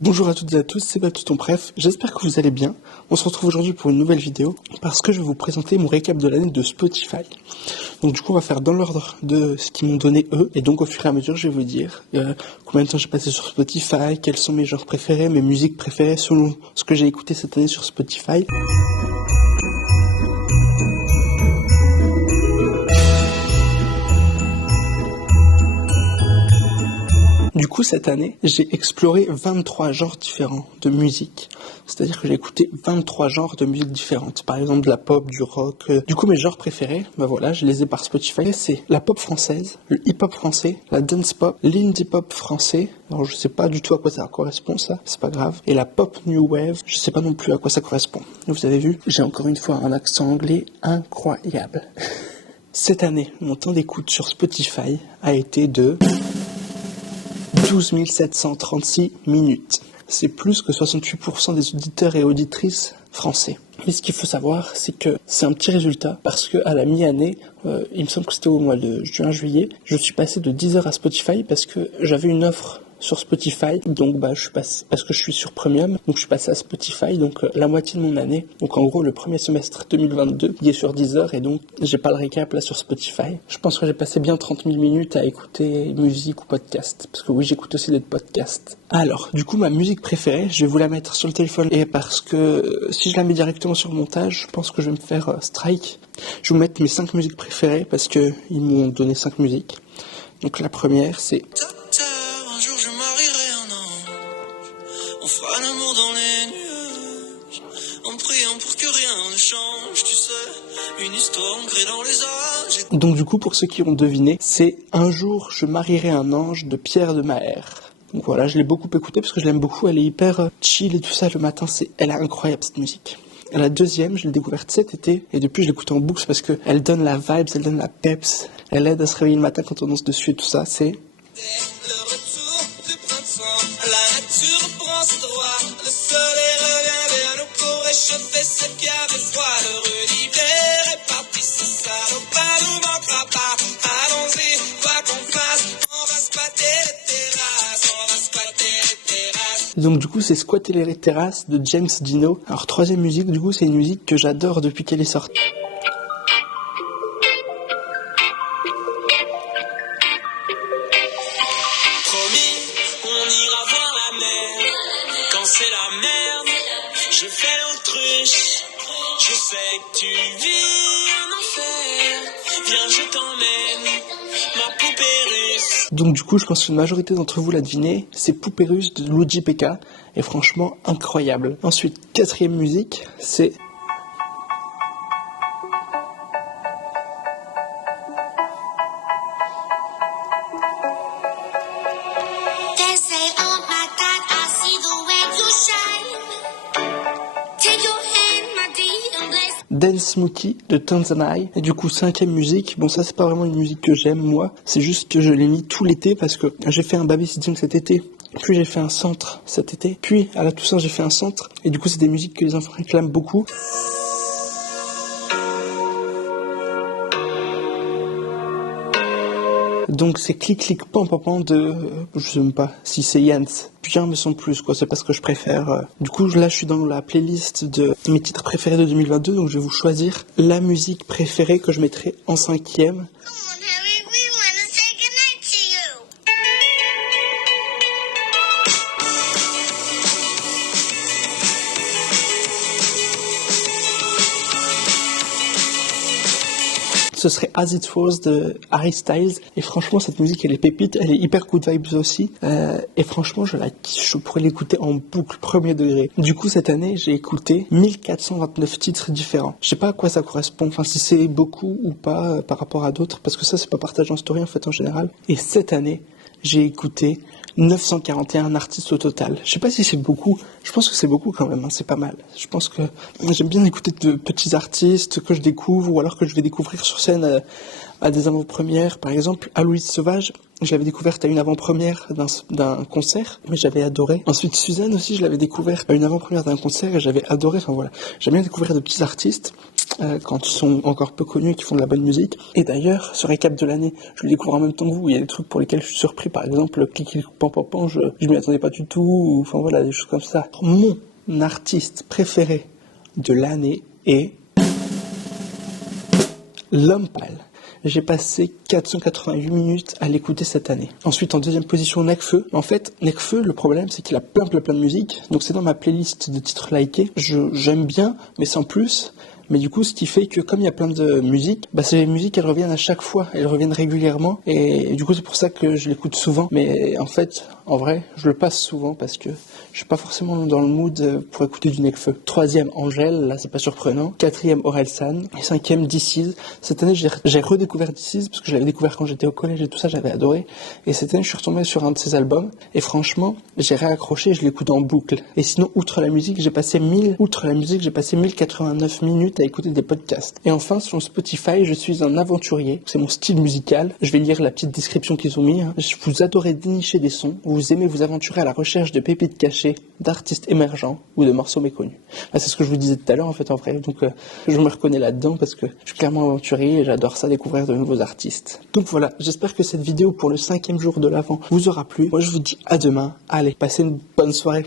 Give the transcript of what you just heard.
Bonjour à toutes et à tous, c'est Baptiste ton Bref, j'espère que vous allez bien. On se retrouve aujourd'hui pour une nouvelle vidéo parce que je vais vous présenter mon récap de l'année de Spotify. Donc du coup on va faire dans l'ordre de ce qu'ils m'ont donné eux, et donc au fur et à mesure je vais vous dire combien de temps j'ai passé sur Spotify, quels sont mes genres préférés, mes musiques préférées selon ce que j'ai écouté cette année sur Spotify. Du coup, cette année, j'ai exploré 23 genres différents de musique. C'est-à-dire que j'ai écouté 23 genres de musique différentes. Par exemple, de la pop, du rock. Du coup, mes genres préférés, voilà, je les ai par Spotify. C'est la pop française, le hip-hop français, la dance pop, l'indie pop français. Alors, je sais pas du tout à quoi ça correspond, ça. C'est pas grave. Et la pop new wave, je sais pas non plus à quoi ça correspond. Vous avez vu, j'ai encore une fois un accent anglais incroyable. Cette année, mon temps d'écoute sur Spotify a été de 12 736 minutes. C'est plus que 68% des auditeurs et auditrices français. Mais ce qu'il faut savoir, c'est que c'est un petit résultat parce que à la mi-année, il me semble que c'était au mois de juin-juillet, je suis passé de 10 heures à Spotify parce que j'avais une offre sur Spotify, donc je suis passé, parce que je suis sur Premium, donc je suis passé à Spotify, donc la moitié de mon année, donc en gros le premier semestre 2022, il est sur 10 heures et donc j'ai pas le récap là sur Spotify. Je pense que j'ai passé bien 30 000 minutes à écouter musique ou podcast, parce que oui j'écoute aussi des podcasts. Alors, du coup ma musique préférée, je vais vous la mettre sur le téléphone, et parce que si je la mets directement sur le montage, je pense que je vais me faire strike. Je vais vous mettre mes 5 musiques préférées, parce que ils m'ont donné 5 musiques. Donc la première c'est... On fera l'amour dans les nuages, en priant pour que rien ne change, tu sais, une histoire ancrée dans les âges. Donc du coup, pour ceux qui ont deviné, c'est Un jour je marierai un ange de Pierre de Maher. Donc voilà, je l'ai beaucoup écoutée parce que je l'aime beaucoup, elle est hyper chill et tout ça le matin, elle est incroyable cette musique. Et la deuxième, je l'ai découverte cet été, et depuis je l'écoute en boucle parce que elle donne la vibes, elle donne la peps, elle aide à se réveiller le matin quand on danse dessus et tout ça, c'est... La nature prend ses droits, le soleil revient vers nous pour réchauffer ce qui avait froid. L'heureux l'hiver est parti, c'est ça, donc pas nous manquera pas. Allons-y, quoi qu'on fasse, on va squatter les terrasses, Donc du coup c'est Squatter les terrasses de James Dino. Alors troisième musique, du coup c'est une musique que j'adore depuis qu'elle est sortie. c'est la merde, je fais l'autruche, je sais que tu vis un enfer, viens je t'emmène, ma poupée russe. Donc du coup je pense qu'une majorité d'entre vous l'a deviné, c'est Poupée russe de Luigi Pekka, et franchement incroyable. Ensuite, quatrième musique, c'est... Dance Mookie de Tanzanite. Et du coup cinquième musique, bon ça c'est pas vraiment une musique que j'aime moi, c'est juste que je l'ai mis tout l'été parce que j'ai fait un babysitting cet été, puis j'ai fait un centre cet été, puis à la Toussaint j'ai fait un centre, et du coup c'est des musiques que les enfants réclament beaucoup. Donc c'est Clic Clic Pan Pan Pan de, je sais même pas si c'est Yance, bien me semble plus quoi, c'est pas ce que je préfère. Du coup là je suis dans la playlist de mes titres préférés de 2022, donc je vais vous choisir la musique préférée que je mettrai en cinquième. Ce serait As It Was de Harry Styles, et franchement cette musique elle est pépite, elle est hyper good vibes aussi, et franchement je pourrais l'écouter en boucle premier degré. Du coup cette année j'ai écouté 1429 titres différents. Je sais pas à quoi ça correspond, enfin si c'est beaucoup ou pas par rapport à d'autres, parce que ça c'est pas partagé en story en fait en général. Et cette année j'ai écouté 941 artistes au total. Je sais pas si c'est beaucoup, je pense que c'est beaucoup quand même, hein, c'est pas mal. Je pense que j'aime bien écouter de petits artistes que je découvre, ou alors que je vais découvrir sur scène à des avant-premières. Par exemple, Aloïs Sauvage, je l'avais découverte à une avant-première d'un concert, mais j'avais adoré. Ensuite, Suzanne aussi, je l'avais découverte à une avant-première d'un concert et j'avais adoré. Enfin voilà, j'aime bien découvrir de petits artistes. quand ils sont encore peu connus et qui font de la bonne musique. Et d'ailleurs, ce récap de l'année, je le découvre en même temps que vous. Il y a des trucs pour lesquels je suis surpris, par exemple, Clic Pan Pan Pan, je m'y attendais pas du tout, ou, enfin voilà, des choses comme ça. Mon artiste préféré de l'année est L'Homme Pâle. J'ai passé 488 minutes à l'écouter cette année. Ensuite, en deuxième position, Nekfeu. En fait, Nekfeu, le problème, c'est qu'il a plein de musique. Donc c'est dans ma playlist de titres likés. J'aime bien, mais sans plus. Mais du coup, ce qui fait que comme il y a plein de musiques, bah ces musiques, elles reviennent à chaque fois, elles reviennent régulièrement, et du coup, c'est pour ça que je l'écoute souvent. Mais en fait, en vrai, je le passe souvent parce que je suis pas forcément dans le mood pour écouter du Nekfeu. Troisième, Angèle, là, c'est pas surprenant. Quatrième, Orelsan. Et cinquième, DC's. Cette année, j'ai redécouvert DC's parce que je l'avais découvert quand j'étais au collège et tout ça, j'avais adoré. Et cette année, je suis retombé sur un de ses albums, et franchement, j'ai réaccroché, je l'écoute en boucle. Et sinon, outre la musique, j'ai passé 1089 minutes à écouter des podcasts. Et enfin, sur Spotify, je suis un aventurier. C'est mon style musical. Je vais lire la petite description qu'ils ont mis. Vous adorez dénicher des sons. Vous aimez vous aventurer à la recherche de pépites cachées, d'artistes émergents ou de morceaux méconnus. Là, c'est ce que je vous disais tout à l'heure, en fait, en vrai. Donc, je me reconnais là-dedans parce que je suis clairement aventurier et j'adore ça, découvrir de nouveaux artistes. Donc voilà, j'espère que cette vidéo pour le 5e jour de l'Avent vous aura plu. Moi, je vous dis à demain. Allez, passez une bonne soirée.